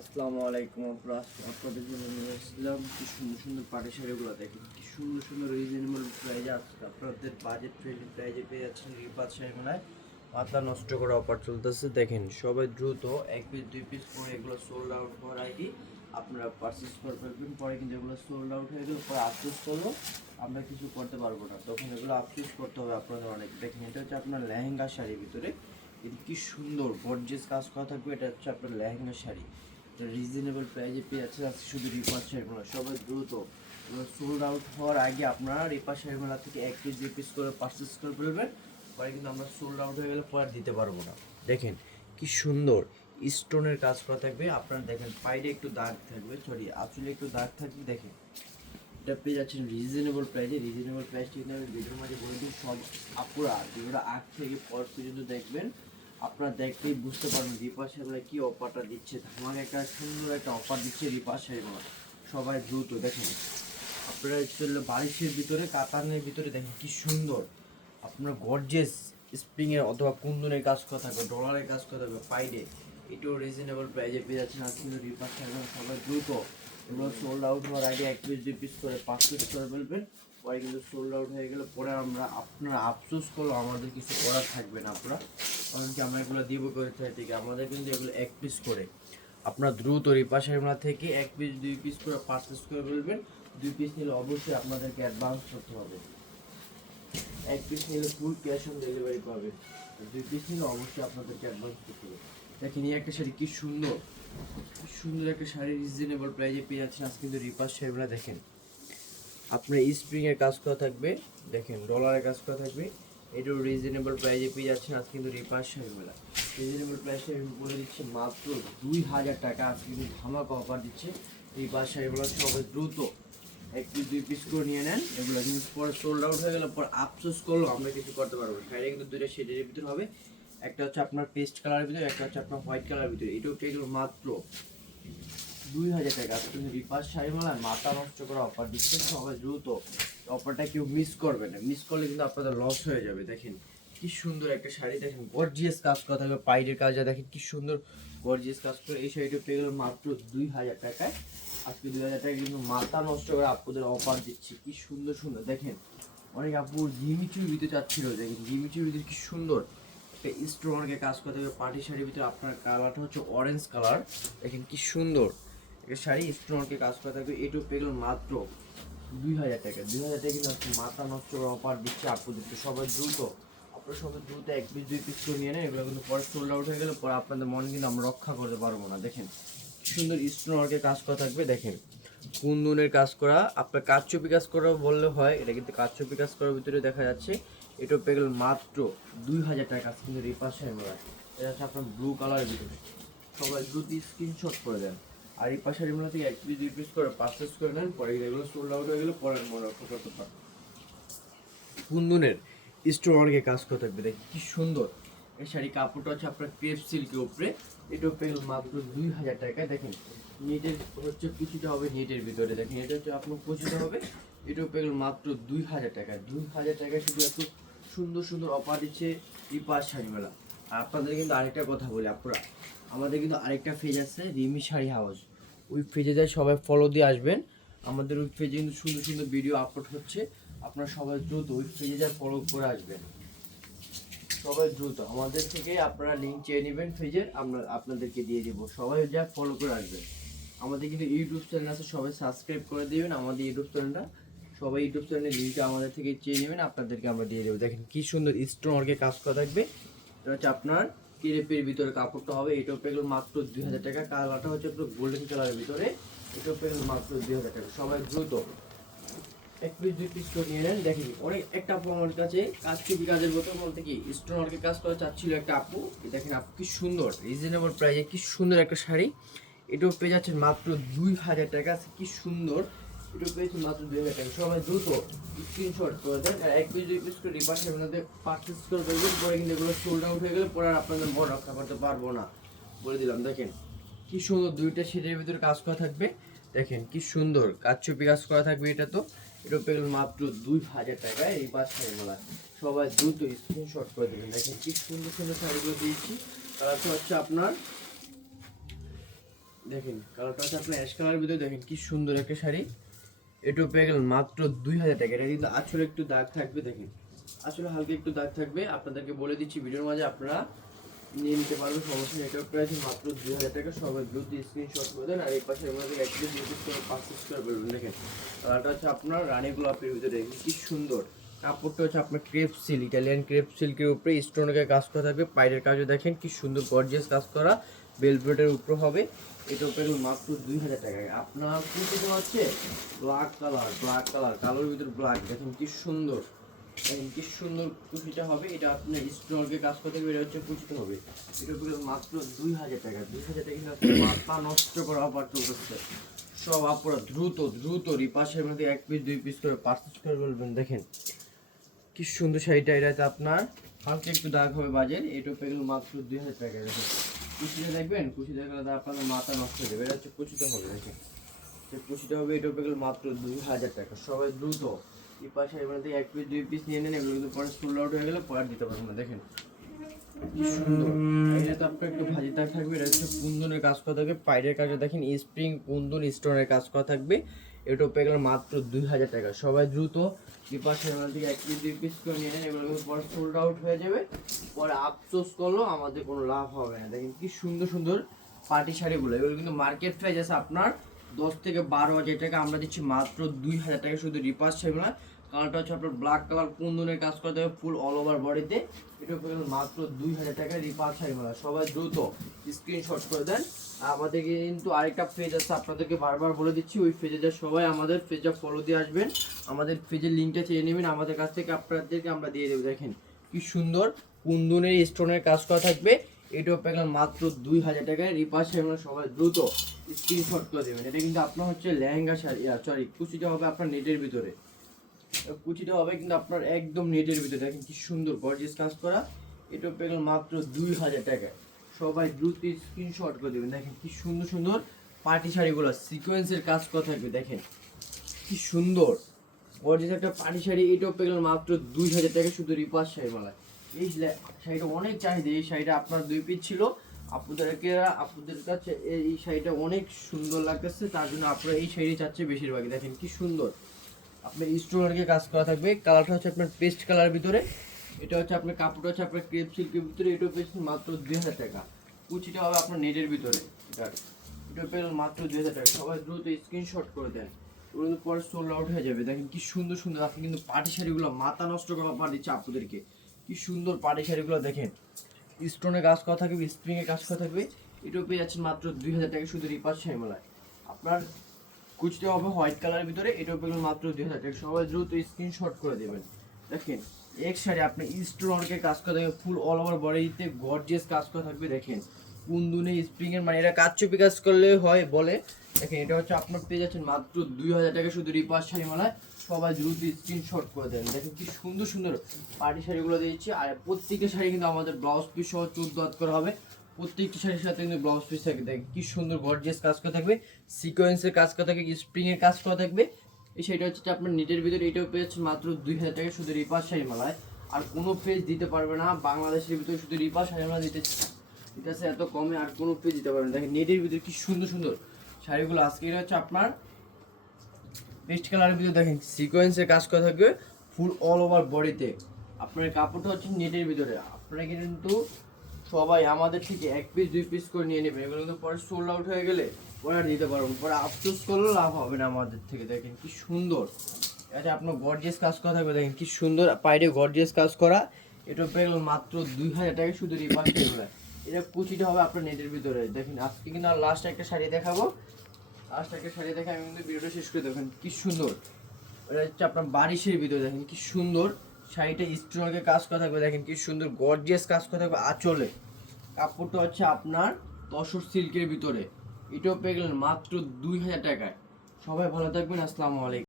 আসসালামু আলাইকুম আপনারা আপনাদের জন্য নিয়ে এসেছিলাম কি সুন্দর সুন্দর পাটি শাড়িগুলো দেখেন, কি সুন্দর সুন্দর রিজনেবল প্রাইজে আজকে আপনাদের বাজেট ফ্রেন্ডলি প্রাইজে পেয়ে যাচ্ছেন রিপাত শাড়িগুলোয় মাথা নষ্ট করে অফার চলতেছে। দেখেন, সবাই দ্রুত এক পিস দুই পিস করে এগুলো সোল্ড আউট হওয়ার আগে আপনারা পারচেস করে ফেলবেন। পরে কিন্তু এগুলো সোল্ড আউট হয়ে গেলে পরে আফসোস করলেও আমরা কিছু করতে পারব না। তখন এগুলো আফসোস করতে হবে আপনাদের অনেক। দেখেন, এটা হচ্ছে আপনার লেহেঙ্গা শাড়ির ভিতরে। এটা কি সুন্দর গর্জিয়াস কাজ করা থাকবে। এটা হচ্ছে আপনার লেহেঙ্গা শাড়ি। রিজনেবল প্রাইজে পেয়ে যাচ্ছে আজকে শুধু রিপার শাড়িগুলো সবাই দ্রুত। সোল্ড আউট হওয়ার আগে আপনারা রিপার শাড়িগুলো থেকে এক পিস দুই পিস করে পারচেস করে ফেলবেন, পরে কিন্তু আমরা সোল্ড আউট হয়ে গেলে পরে দিতে পারব না। দেখেন কি সুন্দর স্টোনের কাজ করা থাকবে। আপনারা দেখেন পাইডে একটু দাগ থাকবে সরি আসলে একটু দাগ থাকবে, দেখেন। এটা পেয়ে যাচ্ছেন রিজনেবল প্রাইসে রিজনেবল প্রাইসটি কিন্তু আমি ভিডিওর মাঝে বলে দিই, সব আপুরা ভিডিওটা আগ থেকে পর পর্যন্ত দেখবেন আপনারা দেখলেই বুঝতে পারবেন রিপা সেগুলো কি অফারটা দিচ্ছে। আমাকে একটা সুন্দর একটা অফার দিচ্ছে রিপা সেগুলো সবাই দ্রুত দেখেন। আপনারা চললে বারিশের ভিতরে, কাতানের ভিতরে দেখেন কি সুন্দর। আপনার গর্জেস স্প্রিংয়ের অথবা কুন্দনের কাজ করা থাকবে ডলারের কাজ করা থাকবে পাইডে এটাও রিজনেবল প্রাইজে পেয়ে যাচ্ছেন। আজকে কিন্তু রিপা সেগুলো সবাই দ্রুত। এগুলো সোল্ড আউট হওয়ার আগে এক পিস দুই পিস করে পাঁচ পিস করে ফেলবেন। পরে কিন্তু সোল্ড আউট হয়ে গেলে পরে আমরা আপনারা আফসোস করল আমাদের কিছু করার থাকবে না আপনারা কারণ কি আমরা এগুলো দিব করে থেকে? আমাদের কিন্তু এগুলো এক পিস করে। আপনার দ্রুত রিপাশের মালা থেকে এক পিস দুই পিস করে পারচেস করে ফেলবেন। দুই পিস নিলে অবশ্যই আপনাদেরকে অ্যাডভান্স করতে হবে। এক পিস নিলে ফুল ক্যাশ অন ডেলিভারি পাবে। দুই পিস নিলে অবশ্যই আপনাদেরকে অ্যাডভান্স করতে হবে। দেখেন এই একটা শাড়ি কি সুন্দর। সুন্দর একটা শাড়ি রিজনেবল প্রাইজে পেয়ে যাচ্ছেন। আজ কিন্তু রিপাস শাড়িগুলো দেখেন। আপনার স্প্রিং এর কাজ করা থাকবে, দেখেন ডলারের কাজ করা থাকবে। এটাও রিজনেবল প্রাইজে পেয়ে যাচ্ছেন আজ কিন্তু রিপাস শাড়িগুলো রিজনেবল প্রাইসে বলে দিচ্ছি মাত্র দুই হাজার টাকা আজ কিন্তু ধামাকা অফার দিচ্ছে। রিপাস শাড়িগুলো সবাই দ্রুত এক পিস দুই পিস করে নিয়ে নেন। এগুলো কিন্তু পরে সোল্ড আউট হয়ে গেলে পর আফসোস করলেও আমরা কিছু করতে পারব না। কিন্তু দুইটা শেডের ভিতরে হবে। একটা হচ্ছে আপনার পেস্ট কালারের ভিতরে, একটা হচ্ছে আপনার হোয়াইট কালারের ভিতরে। এটাও পেয়ে মাত্র দুই হাজার টাকা। কিন্তু রিপাস শাড়িমালায় মাথা নষ্ট করা অফার দিচ্ছে সবাই দ্রুত অফারটা কেউ মিস করবে না। মিস করলে কিন্তু আপনাদের লস হয়ে যাবে, দেখেন। কি সুন্দর একটা শাড়ি, দেখেন গর্জিয়াস কাজ করা থাকবে, পাইডের কাজটা দেখেন কি সুন্দর গর্জিয়াস কাজ করে এই শাড়িটা পেয়ে গেল মাত্র দুই হাজার টাকায়। আজকে দুই হাজার টাকা কিন্তু মাথা নষ্ট করে আপনাদের অফার দিচ্ছি। কি সুন্দর সুন্দর, দেখেন। অনেক আপু জিমিচুর ভিতরে চাচ্ছিল, দেখেন জিমিচুর ভিতরে কি সুন্দর। একটা স্টোনকে কাজ করতে হবে পার্টি শাড়ির ভিতরে আপনার কালারটা হচ্ছে অরেঞ্জ কালার দেখেন কি সুন্দর। একটা শাড়ি স্টোনকে কাজ করতে থাকবে এটু পেয়ে গেল মাত্র দুই হাজার টাকা। দুই হাজার টাকা কিন্তু মাথা নষ্ট করে অফার দিচ্ছে আপনাদেরকে সবাই দ্রুত, আপনারা সবাই দ্রুত এক পিস, দুই পিস করে নিয়ে নেন, এগুলো কিন্তু পরে সোল্ড আউট হয়ে গেলে পরে আপনাদের মন কিন্তু আমরা রক্ষা করতে পারব না। দেখেন সুন্দর স্টোনকে কাজ করা থাকবে, দেখেন। কুন্দনের কাজ করা, আপনার কাচ্চপি কাজ করা বললে হয়, এটা কিন্তু কাচ্চপি কাজ করার ভিতরে দেখা যাচ্ছে এটা পেয়ে গেল মাত্র দুই হাজার টাকা কিন্তু রিপাসের মেলা এটা হচ্ছে আপনার ব্লু কালারের ভিতরে। সবাই দ্রুত স্ক্রিনশট করে দেন। আর এই পাশের এগুলো থেকে এক পিস দুই পিস করে পারচেস করে নেন পরে এগুলো সোল্ড আউট হয়ে গেলে পরে মনে করতে পারেন কুন্দনের স্টোনকে কাজ করে থাকবে দেখি কি সুন্দর। এই শাড়ি কাপড়টা হচ্ছে আপনার ক্রেপ সিল্কের উপরে। এটা পেয়ে গেল মাত্র দুই হাজার টাকায় দেখেন নেটের হচ্ছে কুচিটা হবে নেটের ভিতরে। দেখেন এটা হচ্ছে আপনার কুচিটা হবে। এটাও পেয়ে গেল মাত্র দুই হাজার টাকা। দুই হাজার টাকায় শুধু এত সুন্দর সুন্দর অফার দিচ্ছে রিপাস শাড়ি মেলা আর আপনাদের কিন্তু আরেকটা কথা বলি আপনারা আমাদের কিন্তু আরেকটা পেজ আছে, রিমি শাড়ি হাউস ওই পেজে যাই সবাই ফলো দিয়ে আসবেন। আমাদের ওই পেজে কিন্তু সুন্দর সুন্দর ভিডিও আপলোড হচ্ছে। আপনারা সবাই দ্রুত ওই পেজে যা ফলো করে আসবেন। সবাই দ্রুত। আমাদের থেকে আপনারা লিঙ্ক চেয়ে নেবেন পেজের আমরা আপনাদেরকে দিয়ে দেবো। সবাই যা ফলো করে আসবেন। আমাদের কিন্তু ইউটিউব চ্যানেল আছে, সবাই সাবস্ক্রাইব করে দেবেন। আমাদের ইউটিউব চ্যানেলটা সবাই ইউটিউব চ্যানেলের লিঙ্কটা আমাদের থেকে চেয়ে নেবেন। আপনাদেরকে আমরা দিয়ে দেবো। দেখেন কী সুন্দর স্টোন ওয়ার্কে কাজ করা থাকবে। এটা হচ্ছে আপনার কেরেপের ভিতরে কাপড়টা হবে এটাও পেয়ে গেল মাত্র দুই হাজার টাকা। কালারটা হচ্ছে আপনার গোল্ডেন কালারের ভিতরে এটাও পেয়ে গেল মাত্র দুই হাজার টাকা। সবাই দ্রুত এক পিস দুই পিস করে নিয়ে নেন। দেখেন, অনেক, একটা আপু আমার কাছে কাজ কি কাজের মতো বলতে কি স্টোন ওয়ার্কের কাজ করা চাচ্ছিল একটা আপু। দেখেন আপু, কি সুন্দর রিজনেবল প্রাইসে কি সুন্দর একটা শাড়ি। এটাও পেয়ে যাচ্ছেন মাত্র দুই হাজার টাকা, কি সুন্দর। এটাও পেয়েছেন মাত্র দুই হাজার টাকা সবাই দ্রুত স্ক্রিনশট করে দেন আর এক পিস, দুই পিস করে রিপার্সের মধ্যে পারচেস করে ফেলবেন পরে কিন্তু এগুলো সোল্ড আউট হয়ে গেলে পরে আর আপনাদের মন রক্ষা করতে পারব না। বলে দিলাম, দেখেন কি সুন্দর দুইটা শেডের ভিতরে কাজ করা থাকবে। দেখেন কি সুন্দর কাচ্চুপি কাজ করা থাকবে এটা তো। এটা পেয়ে গেল মাত্র দুই হাজার টাকায় এই পাঁচ মেলা। সবাই দ্রুত স্ক্রিনশট করে দেবেন। দেখেন কি সুন্দর সুন্দর শাড়িগুলো দিয়েছি। তো হচ্ছে আপনার, দেখেন, কালারটা হচ্ছে আপনার অ্যাশ কালারের ভিতরে। দেখেন কি সুন্দর একটা শাড়ি। এটাও পেয়ে গেলেন মাত্র দুই হাজার টাকা। এটা কিন্তু আসলে একটু দাগ থাকবে, দেখেন। আসলে হালকা একটু দাগ থাকবে। আপনাদেরকে বলে দিচ্ছি, ভিডিওর মাঝে আপনারা নিয়ে নিতে পারবেন। সমস্যা নেই প্রাইস মাত্র দুই হাজার টাকা। সবাই ব্লুতে স্ক্রিনশট করে দেন। আর এই পাশে আমাদের এক পিস দুই পিস করে করে দেখেন। কালারটা হচ্ছে আপনার রানী গোলাপের ভিতরে কি সুন্দর। কাপড়টা হচ্ছে আপনার ক্রেপ সিল্ক ইটালিয়ান ক্রেপ সিল্কের উপরে স্টোনের কাজ করা থাকবে। পায়ের কাজও দেখেন কি সুন্দর গর্জিয়াস কাজ করা। বেলভেটের উপর হবে। এটা উপরে মাত্র দুই হাজার টাকায় আপনার কি কিছু হচ্ছে ব্ল্যাক কালার ব্ল্যাক কালার কালোর ভিতর ব্ল্যাক দেখেন কি সুন্দর। দেখেন কি সুন্দর কুচিটা হবে। এটা আপনার স্টোনকে কাজ করতে হবে এটা হচ্ছে কুচিতে হবে। এটা উপরে মাত্র দুই হাজার টাকা। দুই হাজার টাকা মাথা নষ্ট করা অফার চলতেছে। সব আপনারা দ্রুত দ্রুত রিপাসের মধ্যে এক পিস দুই পিস করে পাঁচ পিস করে বলবেন দেখেন কি সুন্দর শাড়িটা। এটাতে আপনার, হালকা একটু দাগ হবে বাজের এটা পেয়ে গেল মাত্র দুই হাজার টাকা। দেখেন। কুচিটা দেখবেন? কুচি দেখলে তো আপনাদের মাথা নষ্ট হয়ে যাবে। এটা হচ্ছে কুচিতে হবে, দেখেন। কুচিটা হবে, এটা গেল মাত্র দুই হাজার টাকা। সবাই দ্রুত এই পাশে এর মধ্যে এক পিস দুই পিস নিয়ে নেন, এগুলো কিন্তু পরে সোল্ড আউট হয়ে গেলে পরে দিতে পারবেন না দেখেন এটা তো আপনার একটু ভাজি থাকবে, এটা হচ্ছে কুন্দনের কাজ করা থাকবে পাইরের কাজে দেখেন, স্প্রিং, কুন্দন, স্টোনের কাজ করা থাকবে। এটা পেয়ে গেল মাত্র দুই হাজার টাকা। সবাই দ্রুত বিপাশের মেলা থেকে এক পিস দুই পিস করে নিয়ে নেন, এগুলো পরে সোল্ড আউট হয়ে যাবে। পরে আফসোস করলেও আমাদের কোনো লাভ হবে না। দেখেন কি সুন্দর সুন্দর পার্টি শাড়িগুলো, এগুলো কিন্তু মার্কেট প্রাইস আছে আপনার দশ থেকে বারো হাজার টাকা। আমরা দিচ্ছি মাত্র দুই হাজার টাকা শুধু রিপাস শাড়িগুলো। কালারটা হচ্ছে আপনার ব্ল্যাক কালার কুন্দনের কাজ করতে হবে ফুল অল ওভার বডিতে এটা মাত্র দুই হাজার টাকা রিপাস শাড়িগুলো। সবাই দ্রুত স্ক্রিনশট করে দেন। আমাদের কিন্তু আরেকটা পেজ আছে, আপনাদেরকে বারবার বলে দিচ্ছি, ওই পেজে যা সবাই আমাদের পেজে ফলো দিয়ে আসবেন। আমাদের পেজের লিঙ্কটা চেয়ে নেবেন, আমাদের কাছ থেকে আপনাদেরকে আমরা দিয়ে দেবো, দেখেন। কি সুন্দর, কুন্দনের স্টোনের কাজ করা থাকবে। এটাও পেলাম মাত্র দুই হাজার টাকায় রিপাসে আমরা সবাই দ্রুত স্ক্রিনশট করে দেবেন। এটা কিন্তু আপনার হচ্ছে লেহেঙ্গা শাড়ি সরি কুচিটা হবে আপনার নেটের ভিতরে। কুচিটা হবে কিন্তু আপনার একদম নেটের ভিতরে, দেখেন কি সুন্দর গর্জিয়াস কাজ করা। এটা পেলাম মাত্র দুই হাজার টাকায়। সবাই দ্রুত স্ক্রিনশট করে দেবেন। দেখেন কি সুন্দর সুন্দর পার্টি শাড়িগুলো সিকোয়েন্সের কাজ করা থাকবে, দেখেন। কি সুন্দর। গর্জিয়াস একটা পার্টি শাড়ি, এটাও পেলাম মাত্র দুই হাজার টাকা শুধু রিপাস শাড়িমালায়। এই লে- শাড়িটা অনেক চাহিদা, এই শাড়িটা আপনার দুই পিস ছিল। আপনাদেরকে, আপনাদের কাছে এই এই শাড়িটা অনেক সুন্দর লাগতেছে, তার জন্য আপনারা এই শাড়ি চাচ্ছে বেশিরভাগই। দেখেন কি সুন্দর। আপনার স্টোনারকে কাজ করা থাকবে। কালারটা হচ্ছে আপনার পেস্ট কালার ভিতরে। এটা হচ্ছে আপনার কাপড়টা হচ্ছে আপনার ক্রেপ সিল্কের ভিতরে, এটাও পেয়েছে মাত্র দুই হাজার টাকা। কুচিটা হবে আপনার নেটের ভিতরে। এটা পেয়ে মাত্র দুই হাজার টাকা। সবাই দ্রুত স্ক্রিনশট করে দেন। ওগুলো কিন্তু পরে সোল্ড আউট হয়ে যাবে। দেখেন কি সুন্দর সুন্দর। আপনি কিন্তু পাটি শাড়িগুলো মাথা নষ্ট করা পার দিচ্ছে আপনাদেরকে কি সুন্দর পাটি শাড়িগুলো দেখেন। স্টোনে কাজ করা থাকবে স্প্রিংয়ে কাজ করা থাকবে। এটাও পেয়ে যাচ্ছেন মাত্র দুই হাজার টাকা শুধু রিপাস শাড়িমালায়। আপনার কুচিটা হবে হোয়াইট কালারের ভিতরে, এটাও পেলেন মাত্র দুই হাজার টাকা। সবাই দ্রুত স্ক্রিনশট করে দেবেন। দেখেন এক শাড়ি আপনি স্টোনকে কাজ করা থাকবে ফুল অল ওভার বডিতে গর্জিয়াস কাজ করা থাকবে, দেখেন। কুন্দুনে স্প্রিং এর মানে এটা কাচ্চুপি কাজ করলে হয় বলে। দেখেন, এটা হচ্ছে আপনার পেয়ে যাচ্ছেন মাত্র দুই হাজার টাকা, শুধু রিপাস শাড়িমালায় সবাই দ্রুত স্ক্রিনশট করে দেন। দেখেন কি সুন্দর সুন্দর পার্টি শাড়িগুলো দিয়েছি। আর প্রত্যেকটা শাড়ি কিন্তু আমাদের ব্লাউজ পিস সহ চোদ্দ হাত করা হবে। প্রত্যেকটি শাড়ির সাথে কিন্তু ব্লাউজ পিস থাকবে দেখেন কি সুন্দর গর্জিয়াস কাজ করা থাকবে। সিকোয়েন্সের কাজ করা থাকবে স্প্রিং এর কাজ করা থাকবে। শাড়িটা হচ্ছে আপনার নেটের ভিতরে, এটাও পেয়েছে মাত্র দুই হাজার টাকা শুধু রিপাস শাড়িমালায়। আর কোনো পেজ দিতে পারবে না, বাংলাদেশের ভিতরে শুধু রিপাস শাড়িমালা দিতে এটা আছে, এত কমে আর কোনো পেজ দিতে পারবে না। দেখেন নেটের ভিতরে কি সুন্দর সুন্দর শাড়িগুলো। আজকে এটা হচ্ছে আপনার পেস্ট কালারের ভিতরে দেখেন সিকোয়েন্সের কাজ করা থাকবে ফুল অল ওভার বডিতে আপনার কাপড়টা হচ্ছে নেটের ভিতরে। আপনারা কিন্তু সবাই আমাদের থেকে এক পিস দুই পিস করে নিয়ে নেবেন এগুলো কিন্তু পরে সোল্ড আউট হয়ে গেলে আর দিতে পারব। পরে আফসোস করলেও লাভ হবে না আমাদের থেকে। দেখেন কি সুন্দর। এটা আপনার গর্জিয়াস কাজ করা থাকবে, দেখেন কি সুন্দর পাইডে গর্জিয়াস কাজ করা। এটা পেয়ে মাত্র দুই হাজার টাকা শুধু রিপাস এটা কুচিটা হবে আপনার নেটের ভিতরে। দেখেন আজকে কিন্তু আর লাস্ট একটা শাড়ি দেখাবো। লাস্ট একটা শাড়ি দেখে আমি কিন্তু ভিডিওটা শেষ করে দেখেন কি সুন্দর। এটা হচ্ছে আপনার বারিশের ভিতরে। দেখেন কি সুন্দর। শাড়িটা স্টোনকে কাজ করা থাকবে। দেখেন কি সুন্দর গর্জিয়াস কাজ করা থাকবে আঁচলে। কাপড়টা হচ্ছে আপনার তসর সিল্কের ভিতরে। এটাও পেয়ে গেলেন মাত্র দুই হাজার টাকায়। সবাই ভালো থাকবেন, আসসালামু আলাইকুম।